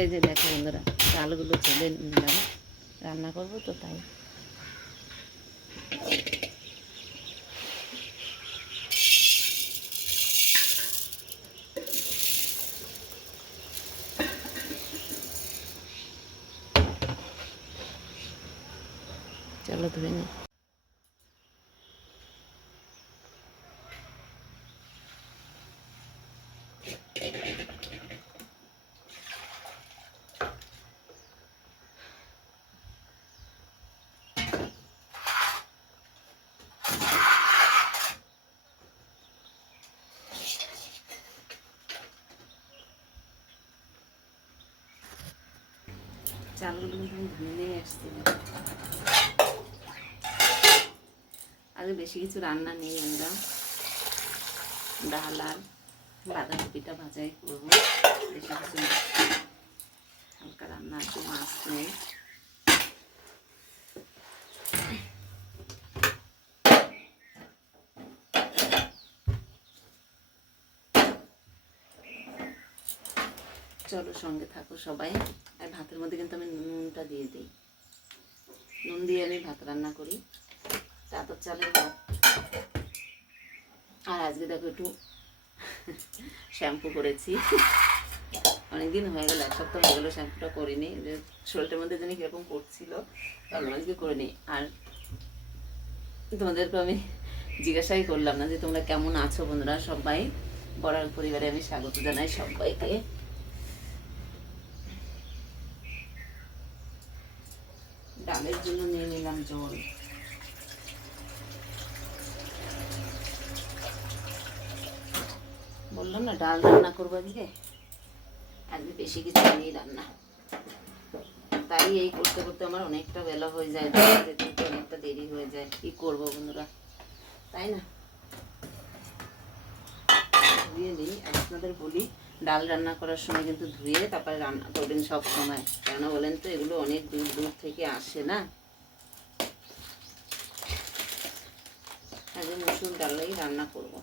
এই যে দেখো বন্ধুরা চালগুলো চলে নিলাম। রান্না করব তো তাই চলো ধুয়ে নিই চালগুলো কিন্তু আমি ধুয়ে নিয়ে এসছি আগে বেশি কিছু রান্না নেই আমরা। ডাল আর বাঁধাকপিটা ভাজাই করব। বেশি কিছু হালকা রান্না একটু মাছ নেই। চলো সঙ্গে থাকো সবাই, আর ভাতের মধ্যে কিন্তু আমি নুনটা দিয়ে দিই। নুন দিয়ে আমি ভাত রান্না করি। চাদর চালের ভাত। আর আজকে দেখো একটু শ্যাম্পু করেছি। অনেকদিন হয়ে গেল, এক সপ্তাহ হয়ে গেলো শ্যাম্পুটা করিনি। যে শরীরটার মধ্যে জানি কীরকম করছিল তাহলে আজকে করিনি। আর তোমাদেরকে আমি জিজ্ঞাসাই করলাম না যে তোমরা কেমন আছো বন্ধুরা সবাই। বড়ার পরিবারে আমি স্বাগত জানাই সবাইকে। ডালের জন্য নিয়ে নিলাম জল। বললাম না, ডাল রান্না করব আজকে। আজকে বেশি কিছু নেই রান্না। তাই এই করতে করতে আমার অনেকটা বেলা হয়ে যায় অনেকটা দেরি হয়ে যায়। কি করব বন্ধুরা? তাই না? ধুয়ে নিই আপনাদের বলি ডাল রান্না করার সময় কিন্তু ধুয়ে তারপরে রান্না করবেন সব সময়। কেন বলেন তো, এগুলো অনেক দূর দূর থেকে আসে না? আজকে মুসুর ডালেই রান্না করব।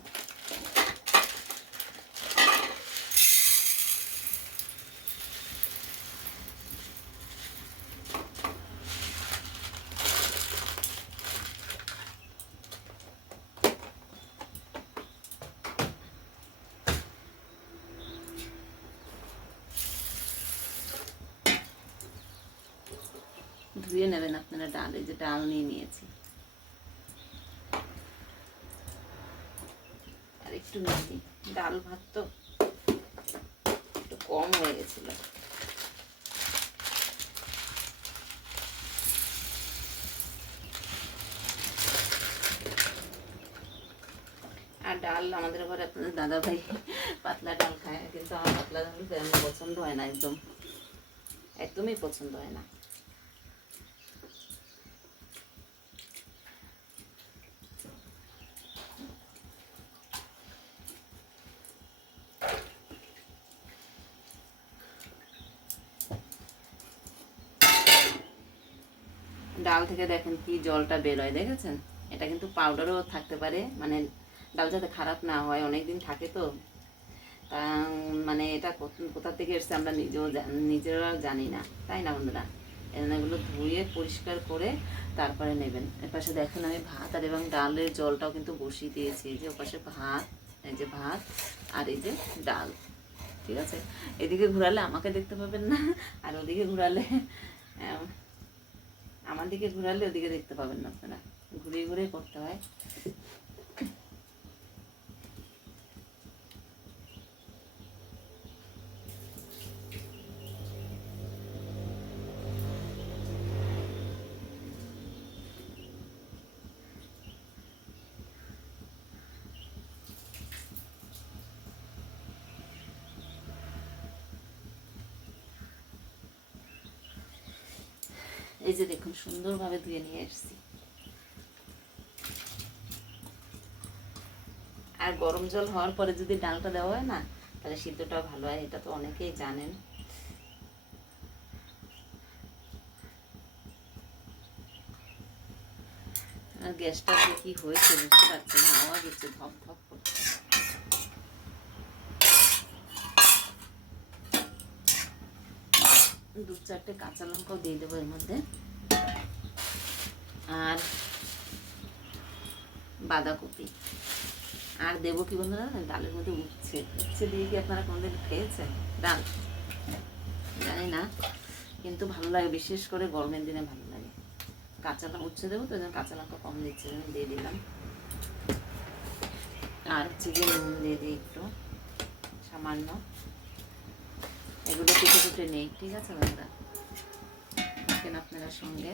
ধুয়ে নেবেন আপনারা ডাল, এই যে ডাল নিয়ে নিয়েছি। আর একটু নিয়ে ডাল ভাত তো একটু কম হয়ে গেছিল। আর ডাল আমাদের ঘরে আপনাদের দাদা ভাই পাতলা ডাল খায়, কিন্তু আমার পাতলা ডাল পছন্দ হয় না, একদম, একদমই পছন্দ হয় না। ডাল থেকে দেখেন কি জলটা বেরোয়, দেখেছেন? এটা কিন্তু পাউডারও থাকতে পারে মানে ডাল যাতে খারাপ না হয় অনেক দিন থাকে তো। তা মানে এটা কোথ- থেকে এসছে আমরা নিজেও নিজেরা জানি না, তাই না বন্ধুরা? এগুলো ধুয়ে পরিষ্কার করে তারপরে নেবেন। এপাশে দেখেন আমি ভাত আর এবং ডালের জলটাও কিন্তু বসিয়ে দিয়েছি, এই যে ওপাশে ভাত, এই যে ভাত আর এই যে ডাল, ঠিক আছে? এদিকে ঘুরালে আমাকে দেখতে পাবেন না, আর ওদিকে ঘুরালে দিকে ঘুরালে ওদিকে দেখতে পাবেন না আপনারা। ঘুরে ঘুরে করতে হয়। এই যে দেখুন, সুন্দরভাবে ধুয়ে নিয়ে এসেছি। আর গরম জল হওয়ার পরে যদি ডালটা দেওয়া হয় না, তাহলে সিদ্ধটাও ভালো হয়, এটা তো অনেকেই জানেন। আর গ্যাসটা কি হয়েছে বুঝতে পারছি না, আওয়াজ হচ্ছে ধপ ধপ করছে। দু চারটে কাঁচা লঙ্কাও দিয়ে দেবো এর মধ্যে। আর বাঁধাকপি। আর দেবো কি বন্ধুরা? ডালের মধ্যে উচ্ছে। উচ্ছে দিয়ে কি আপনারা কোনোদিন খেয়েছেন? ডাল? জানি না, কিন্তু ভালো লাগে, বিশেষ করে গরমের দিনে ভালো লাগে। কাঁচা লঙ্কা দেবো তো কাঁচা লঙ্কা কম দিচ্ছে দিয়ে দিলাম। আর চিকেন নুন দিয়ে দিই একটু, সামান্য। এগুলো কেটে কুটে নেই, ঠিক আছে বন্ধুরা? থাকেন আপনারা সঙ্গে।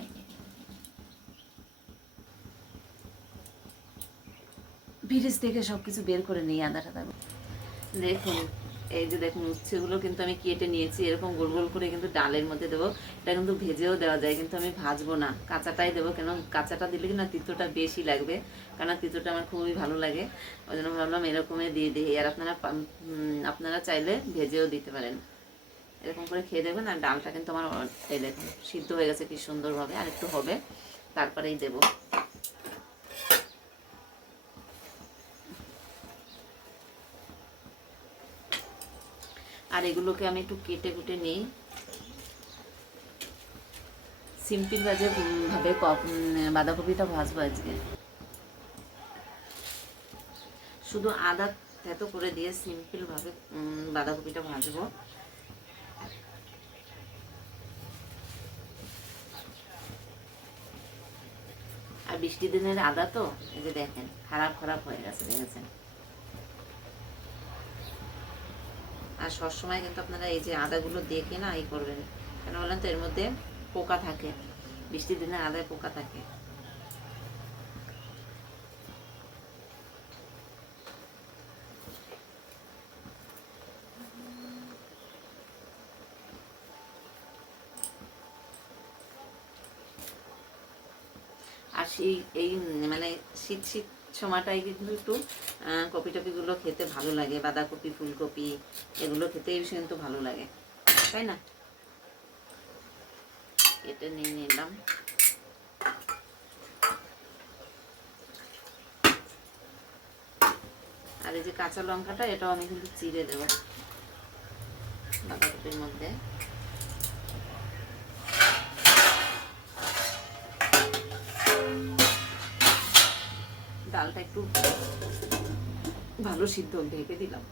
ফ্রিজ থেকে সব কিছু বের করে নিই আদা টাদা দেখুন, এই যে দেখুন উচ্ছেগুলো কিন্তু আমি কেটে নিয়েছি, এরকম গোল গোল করে কিন্তু ডালের মধ্যে দেবো। এটা কিন্তু ভেজেও দেওয়া যায়, কিন্তু আমি ভাজবো না। কাঁচাটাই দেবো, কেন কাঁচাটা দিলে না তিতোটা বেশি লাগবে, কারণ তিতোটা আমার খুবই ভালো লাগে। ওই জন্য ভাবলাম এরকমই দিয়ে দিই, আর আপনারা আপনারা চাইলে ভেজেও দিতে পারেন। এরকম করে খেয়ে দেবেন আর ডালটা কিন্তু আমার এই দেখুন, সিদ্ধ হয়ে গেছে, কি সুন্দরভাবে আর একটু হবে, তারপরেই দেবো। আর এগুলোকে আমি একটু কেটে কুটে নিই। সিম্পল ভাজে ভাবে বাঁধাকপিটা ভাজবো আজকে। শুধু আদা থেতো করে দিয়ে সিম্পল ভাবে বাঁধাকপিটা ভাজবো। আর বৃষ্টি দিনের আদা তো, এই যে দেখেন, খারাপ খারাপ হয়ে গেছে, দেখেছেন? আর সবসময় কিন্তু আপনারা এই যে আদাগুলো দেখে না এই করবেন। কেন বলেন তো, এর মধ্যে পোকা থাকে। বৃষ্টির দিনে আদায় পোকা থাকে। আর সেই, এই মানে শীত শীত সময়টায় কিন্তু একটু কপি টপিগুলো খেতে ভালো লাগে, বাঁধাকপি, ফুলকপি, এগুলো খেতে কিন্তু ভালো লাগে, তাই না? এটা নিয়ে নিলাম। আর এই যে কাঁচা লঙ্কাটা, এটাও আমি কিন্তু চিড়ে দেবো, বাঁধাকপির মধ্যে। ডালটা একটু ভালো সিদ্ধ ঢেকে দিলাম।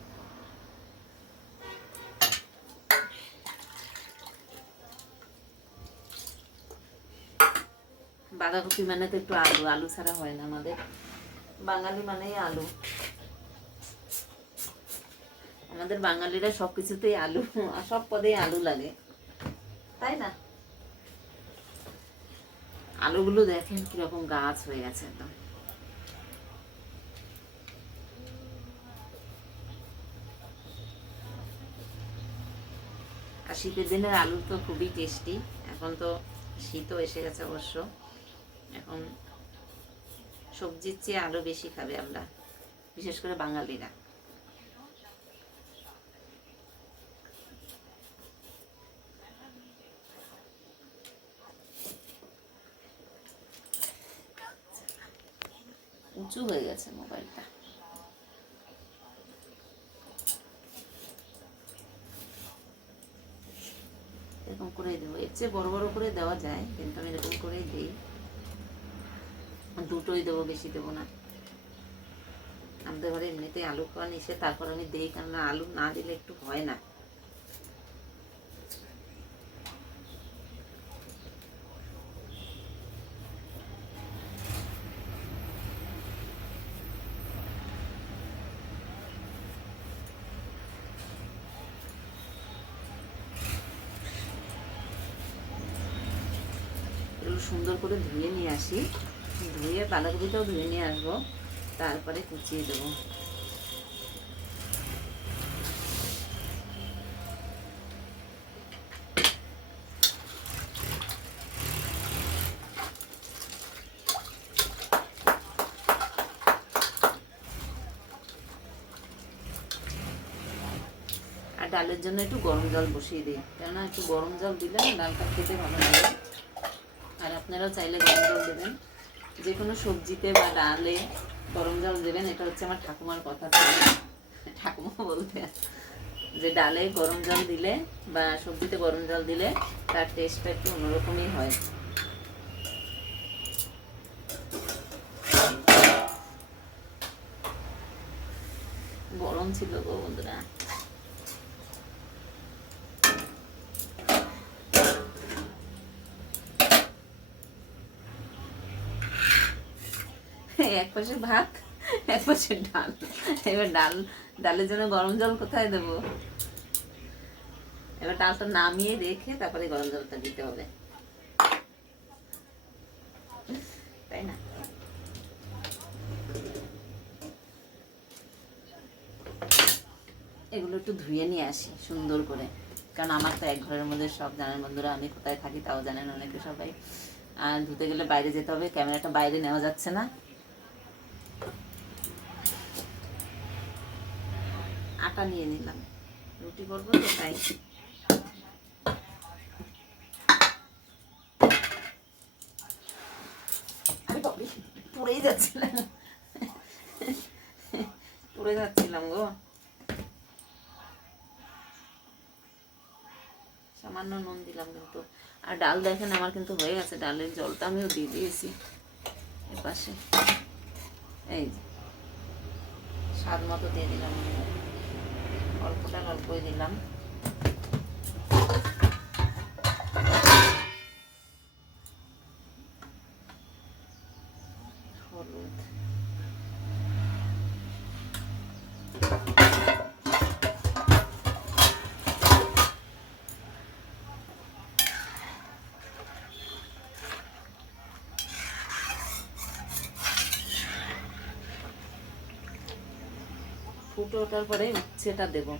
বাঁধাকপি মানে তো একটু আলু আলু ছাড়া হয় না আমাদের। বাঙালি মানেই আলু। আমাদের বাঙালিরা সব কিছুতেই আলু সব পদেই আলু লাগে। তাই না? আলুগুলো দেখেন কীরকম গাছ হয়ে গেছে একদম। শীতের দিনের আলু তো খুবই টেস্টি এখন তো শীতও এসে গেছে অবশ্য। এখন সবজির চেয়ে আলু বেশি খাবে আমরা, বিশেষ করে বাঙালিরা। উঁচু হয়ে গেছে মোবাইলটা। এরকম করে দেবো। এর চেয়ে বড় বড় করে দেওয়া যায়, কিন্তু আমি এরকম করেই দিই। দুটোই দেবো, বেশি দেবো না। আমাদের ঘরে এমনিতেই আলু খাওয়া নিষে তারপর আমি দিই কারণ আলু না দিলে একটু হয় না এগুলো সুন্দর করে ধুয়ে নিয়ে আসি, ধুয়ে বাঁধাকপিটাও ধুয়ে নিয়ে আসব, তারপরে কুচিয়ে দেবো। ডালের জন্য একটু গরম জল বসিয়ে দিই, কেননা একটু গরম জল দিলে ডালটা খেতে ভালো লাগে। আপনারাও চাইলে গরম জল দেবেন। যে কোনো সবজিতে বা ডালে গরম জল দেবেন, এটা হচ্ছে আমার ঠাকুমার কথা ঠাকুমা বলতে, যে ডালে গরম জল দিলে বা সবজিতে গরম জল দিলে তার টেস্টটা একটু অন্যরকমই হয়। গরম ছিল গো বন্ধুরা। এক পাশে ভাত, এক পাশে ডাল। এবার ডাল, ডালের জন্য গরম জল কোথায় দেবো? এবার ডালটা নামিয়ে রেখে তারপরে গরম জলটা দিতে হবে। তাই না? এগুলো একটু ধুয়ে নিয়ে আসি, সুন্দর করে। কারণ আমার তো এক ঘরের মধ্যে সব জানেন বন্ধুরা, আমি কোথায় থাকি তাও জানেন অনেকে সবাই। আর ধুতে গেলে বাইরে যেতে হবে, ক্যামেরাটা বাইরে নেওয়া যাচ্ছে না। আটা নিয়ে নিলাম। রুটি করব তো, তাই। পড়েই যাচ্ছিলাম। পড়ে যাচ্ছিলাম গো। সামান্য নুন দিলাম কিন্তু। আর ডাল দেখেন, আমার কিন্তু হয়ে গেছে। ডালের জলটা আমিও দিয়ে দিয়েছি এপাশে। এই স্বাদ মতো দিয়ে দিলাম। অল্প ডাল অল্পই দিলাম হলুদ ফুটে ওঠার পরে উচ্ছেটা দেবো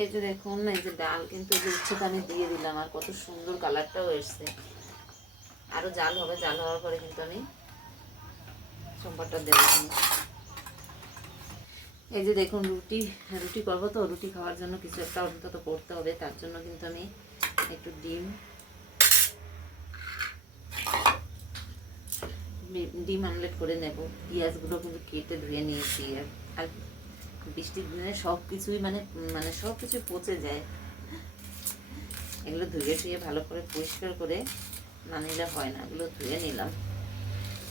এই যে দেখুন, এই যে ডাল কিন্তু এই আমি দিয়ে দিলাম, আর কত সুন্দর কালারটাও এসছে আরও জাল হবে, জাল হওয়ার পরে কিন্তু আমি সোমবারটা দেবো। এই যে দেখুন, রুটি রুটি করব তো, রুটি খাওয়ার জন্য কিছু একটা অন্তত করতে হবে, তার জন্য কিন্তু আমি একটু ডিম ডিম আমলেট করে নেব। পেঁয়াজগুলো কিন্তু কেটে ধুয়ে নিয়েছি, আর- বৃষ্টির দিনে সব কিছুই মানে মানে সব কিছু পচে যায়। এগুলো ধুয়ে টুয়ে ভালো করে পরিষ্কার করে, না নিলে হয় না, এগুলো ধুয়ে নিলাম।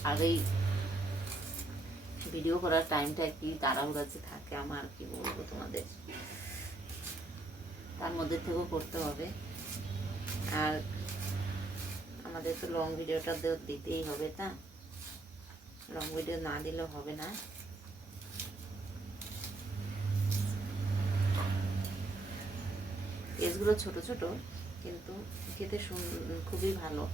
আর এই ভিডিও করার টাইমটা কি? তাড়াহুড়াচ্ছে থাকে আমার, কি বলব তোমাদের? তার মধ্যে থেকেও করতে হবে। আর আমাদের তো লং ভিডিওটা দিতেই হবে, তা? লং ভিডিও না দিলেও হবে না। পেঁয়াজগুলো ছোট ছোট, কিন্তু খেতে সুন- খুবই ভালো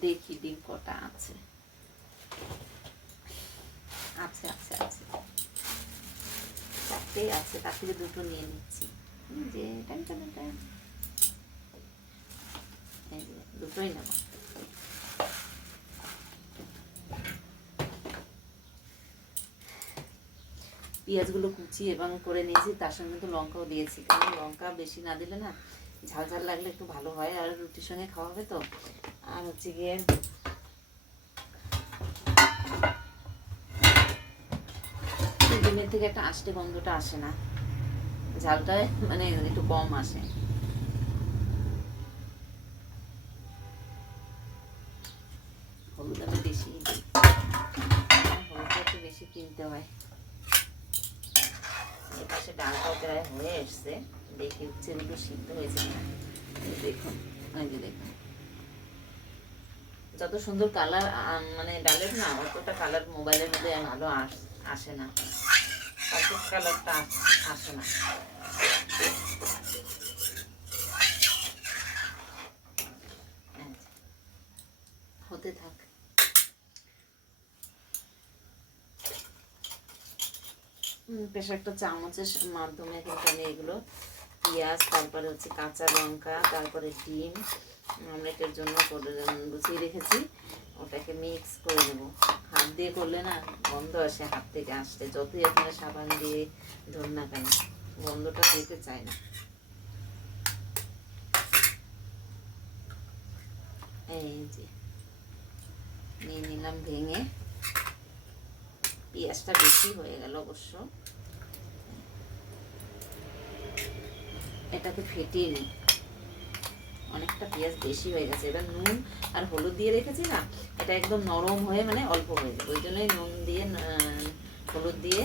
দেখি ডিম কটা আছে আছে আছে আছে চারটেই আছে তার থেকে দুটো নিয়ে নিচ্ছি। যে টান। দুটোই নেব। পেঁয়াজগুলো কুচি এবং করে নিয়েছি, তার সঙ্গে কিন্তু লঙ্কাও দিয়েছি। কারণ লঙ্কা বেশি না দিলে না, ঝাল ঝাল লাগলে একটু ভালো হয়, আর রুটির সঙ্গে খাওয়া হবে তো। আর হচ্ছে গিয়ে ডিমের থেকে একটা আষ্টে গন্ধটা আসে না। ঝালটা মানে একটু কম আসে। বেশি। একটু বেশি কিনতে হয়। এই পাশে ডালটাও হয়ে হয়েছে দেখুন দেখুন। যত সুন্দর কালার মানে ডালের না, অতটা কালার মোবাইলের মধ্যে ভালো আসে না। পারফেক্ট কালারটা আসে হতে থাক বেশ একটা চামচের মাধ্যমে কিন্তু আমি এগুলো, পেঁয়াজ, তারপরে হচ্ছে কাঁচা লঙ্কা, তারপরে ডিম, অমলেটের জন্য করে গুছিয়ে রেখেছি। ওটাকে মিক্স করে নেব। হাত দিয়ে করলে না গন্ধ আসে, হাত থেকে আসতে যতই আপনারা সাবান দিয়ে ধর না কেন, গন্ধটা যেতে চায় না। এই যে, নিয়ে নিলাম ভেঙে। পেঁয়াজটা বেশি হয়ে গেল অবশ্য। এটাকে ফেটিয়ে নিই। অনেকটা পেঁয়াজ বেশি হয়ে গেছে। এবার নুন আর হলুদ দিয়ে রেখেছি না, এটা একদম নরম হয়ে মানে অল্প হয়ে যাবে। ওই জন্যই নুন দিয়ে হলুদ দিয়ে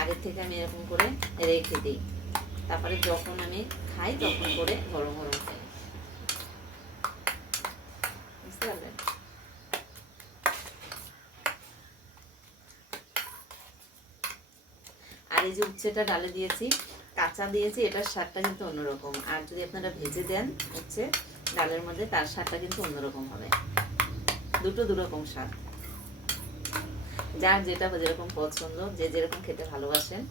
আগের থেকে আমি এরকম করে রেখে দিই। তারপরে যখন আমি খাই, তখন করে গরম গরম খাই। বুঝতে পারলেন? আর এই যে উচ্ছেটা ডালে দিয়েছি, কাঁচা দিয়েছি, এটার স্বাদটা কিন্তু অন্যরকম। আর যদি আপনারা ভেজে দেন উচ্ছে ডালের মধ্যে তার স্বাদটা কিন্তু অন্যরকম হবে। দুটো দুরকম স্বাদ। যার যেটা যেরকম পছন্দ, যে যেরকম খেতে ভালোবাসেন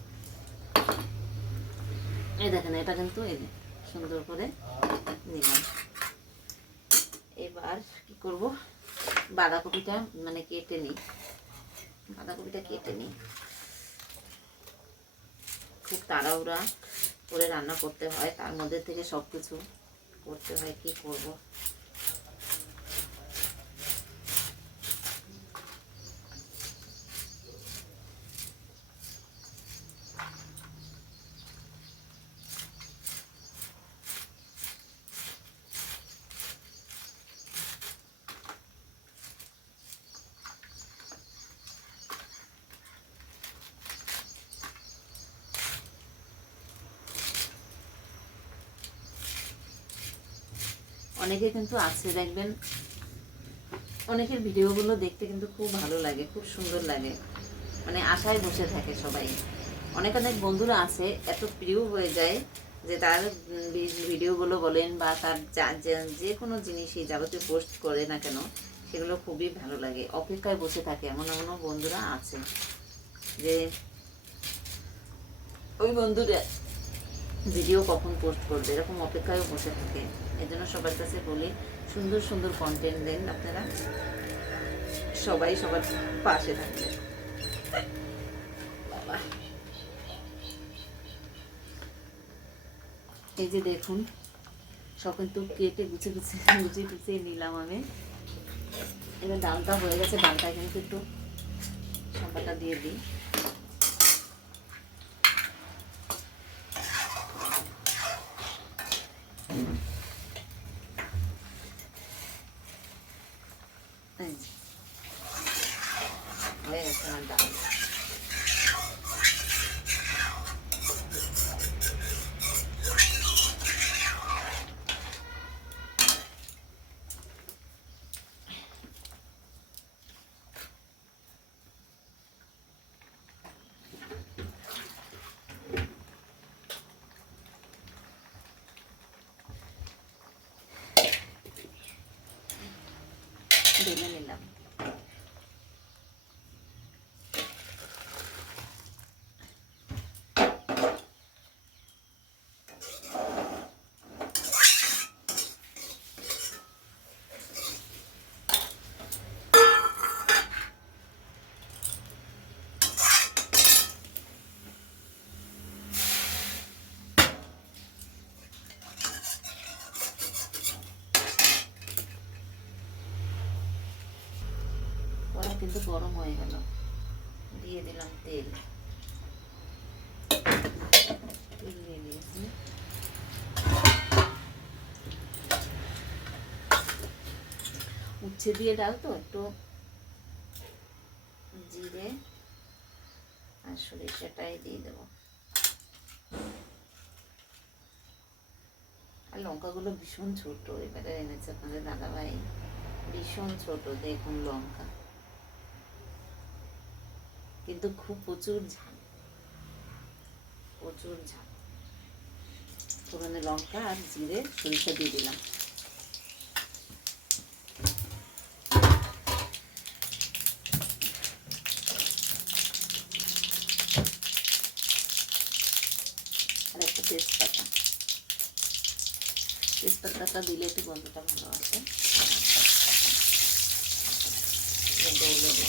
এই দেখেন, এটা কিন্তু এই সুন্দর করে নিলাম। এবার কি করব? বাঁধাকপিটা মানে কেটে নিই। বাঁধাকপিটা কেটে নিই। খুব তাড়াহুড়া করে রান্না করতে হয়, তার মধ্যে থেকে সব কিছু করতে হয় কি করব? অনেকে কিন্তু আছে, দেখবেন অনেকের ভিডিওগুলো দেখতে কিন্তু খুব ভালো লাগে, খুব সুন্দর লাগে। মানে আশায় বসে থাকে সবাই। অনেক অনেক বন্ধুরা আছে, এত প্রিয় হয়ে যায় যে তার ভিডিওগুলো বলেন বা তার যে কোনো জিনিসই যাবতীয় পোস্ট করে না কেন, সেগুলো খুবই ভালো লাগে। অপেক্ষায় বসে থাকে এমন এমনও বন্ধুরা আছে যে ওই বন্ধুরা ভিডিও কখন পোস্ট করবে? এরকম অপেক্ষায় বসে থাকে। এই জন্য সবার কাছে বলি, সুন্দর সুন্দর কন্টেন্ট দেন আপনারা। সবাই সবার পাশে থাকবে। এই যে দেখুন, সব কিন্তু কেটে গুছে গুছে, গুছিয়ে টুছিয়ে নিলাম আমি। এবার ডালটা হয়ে গেছে, ডালটা কিন্তু একটু সাবাটা দিয়ে দিই। এই যে। হয়ে গেছে আমার ডাল ঢেলে নিলাম কিন্তু গরম হয়ে গেল। দিয়ে দিলাম তেল। তেল দিয়ে দিয়েছি। উচ্ছে দিয়ে ডাল তো, একটু জিরে আর সরিষাটাই দিয়ে দেবো। আর লঙ্কাগুলো ভীষণ ছোট, এবারে এনেছে আপনাদের দাদাভাই। ভীষণ ছোট, দেখুন লঙ্কা। কিন্তু খুব প্রচুর ঝাল। প্রচুর ঝাল। ফোড়নে লঙ্কা আর জিরে, সরিষা দিয়ে দিলাম। তেজপাতা। তেজপাতাটা দিলে একটু গন্ধটা ভালো আসে ডলে দেবো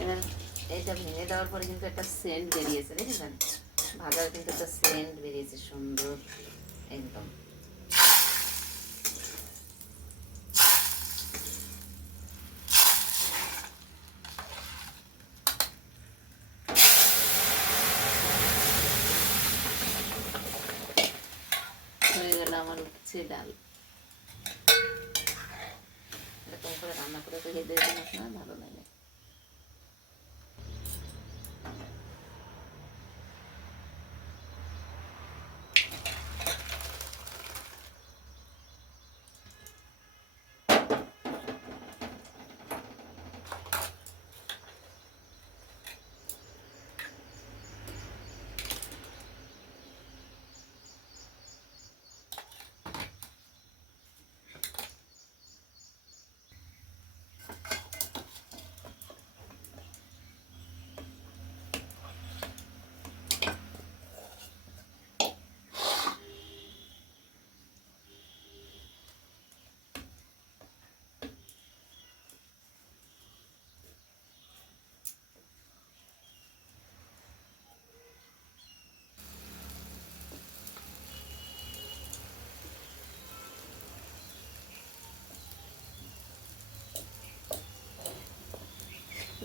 এবার এটা ভেঙে দেওয়ার পরে কিন্তু একটা সেন্ট বেরিয়েছে দেখেছেন? ভাজার কিন্তু একটা সেন্ট বেরিয়েছে সুন্দর একদম হয়ে গেল আমার উচ্ছে ডাল এরকম করে রান্না করে তো খেতে না ভালো লাগে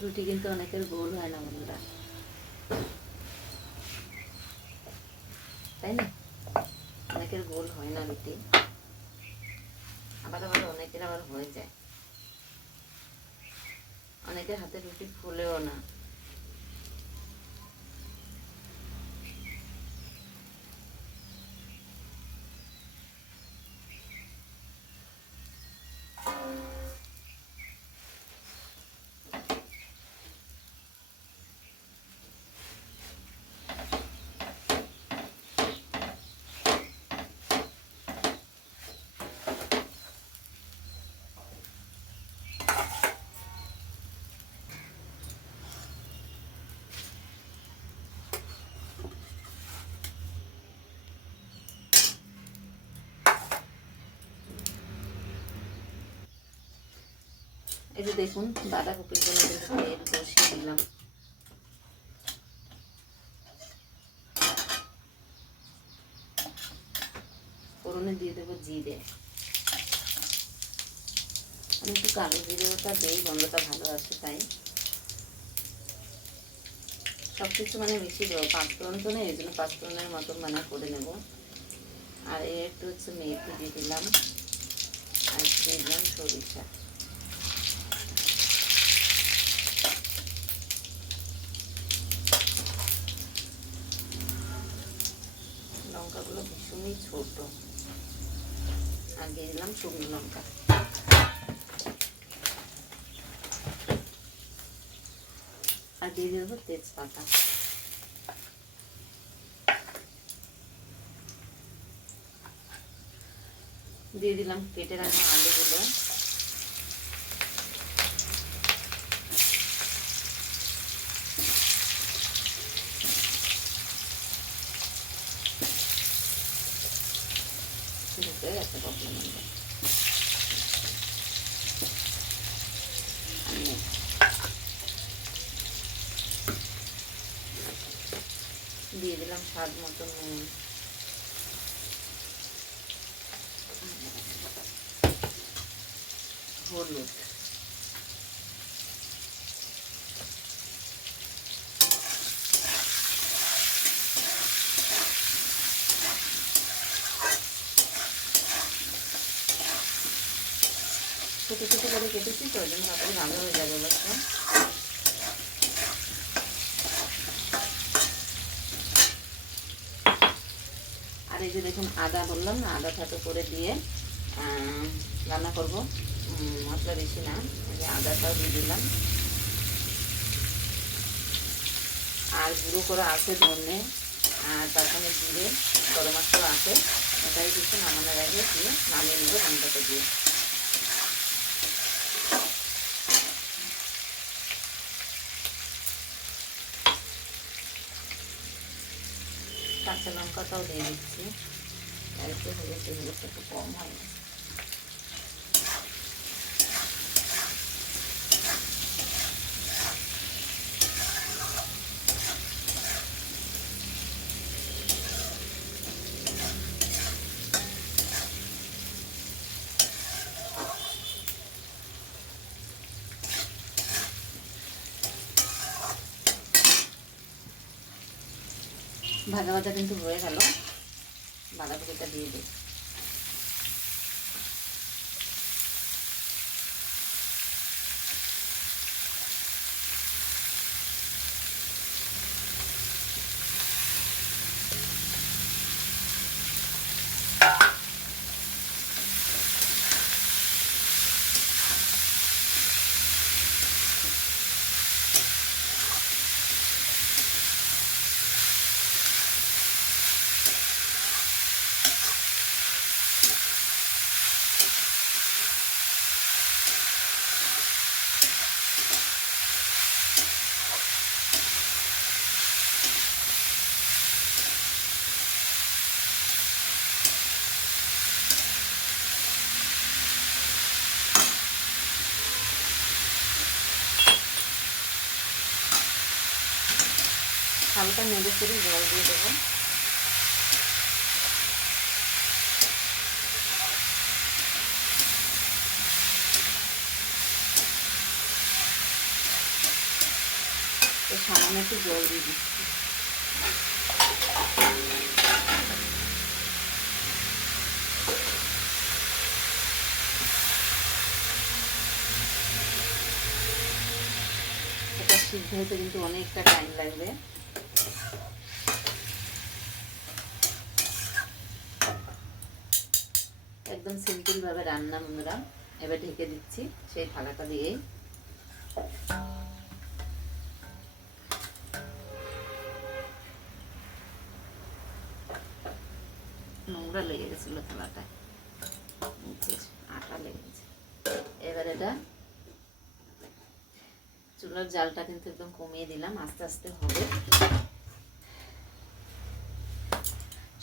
রুটি কিন্তু অনেকের গোল হয় না বন্ধুরা তাই না? অনেকের গোল হয় না রুটি। আবার আবার অনেকের আবার হয়ে যায়। অনেকের হাতে রুটি ফুলেও না। এই যে দেখুন, বাঁধাকপির জন্য বসিয়ে দিলাম। ফোড়নে দিয়ে দেবো জিরে। আমি একটু কালো জিরেটা দিই, গন্ধটা ভালো আছে তাই। সব কিছু মানে বেশি দেবো, পাঁচফোড়ন তো নেই, এই জন্য পাঁচ পাঁচফোড়নের মতন মানে করে নেব। আর একটু হচ্ছে মেথি দিয়ে দিলাম, আর দিয়ে দিলাম সরিষা। লঙ্কাগুলো ছোট। আর দিয়ে দিলাম শুকনো লঙ্কা। আর দেবো তেজপাতা। দিয়ে দিলাম, কেটে রাখা আলুগুলো ঢুকে গেছে কখন দিয়ে মতো নুন হলুদ। ছোটো ছোটো করে কেটেছি, তো ওই জন্য তাড়াতাড়ি ভালো হয়ে যাবে অবশ্য এই যে দেখুন আদা বললাম না, আদা থাটো করে দিয়ে রান্না করব। মশলা বেশি না আদাটাও দিয়ে দিলাম। আর গুঁড়ো করে আছে ধনে, আর তারপরে জিরে, গরম মশলা আছে। এটাই দেখুন আমাদের আগে দিয়ে নামিয়ে নেব রান্নাটা দিয়ে। কাঁচা লঙ্কাটাও দিয়ে দিচ্ছি। আর একটু হলে সেগুলো একটু কম হয়। ভাজা ভাজা কিন্তু হয়ে গেল। বাঁধাকপিটা দিয়ে দিই। হালকা নেড়ে করে জল দিয়ে দেবো। তো সামান্য একটু জল দিয়ে দিচ্ছি। এটা সিদ্ধ হতে কিন্তু অনেকটা টাইম লাগবে। একদম সিম্পল ভাবে রান্না বন্ধুরা এবার ঢেকে দিচ্ছি সেই থালাটা দিয়েই নোংরা লেগে গেছিল থালাটায় আটা লেগে গেছে। এবার এটা চুলার জালটা কিন্তু একদম কমিয়ে দিলাম, আস্তে আস্তে হবে।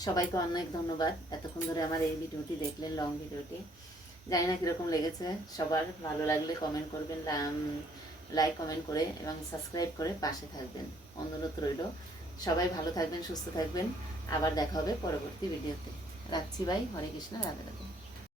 সবাইকে অনেক ধন্যবাদ এতক্ষণ ধরে আমার এই ভিডিওটি দেখলেন লং ভিডিওটি। জানি না কীরকম লেগেছে, সবার ভালো লাগলে কমেন্ট করবেন লাইক কমেন্ট করে এবং সাবস্ক্রাইব করে পাশে থাকবেন। অনুরোধ রইল, সবাই ভালো থাকবেন, সুস্থ থাকবেন। আবার দেখা হবে পরবর্তী ভিডিওতে। রাখছি ভাই, হরে কৃষ্ণ, রাধা রাধে।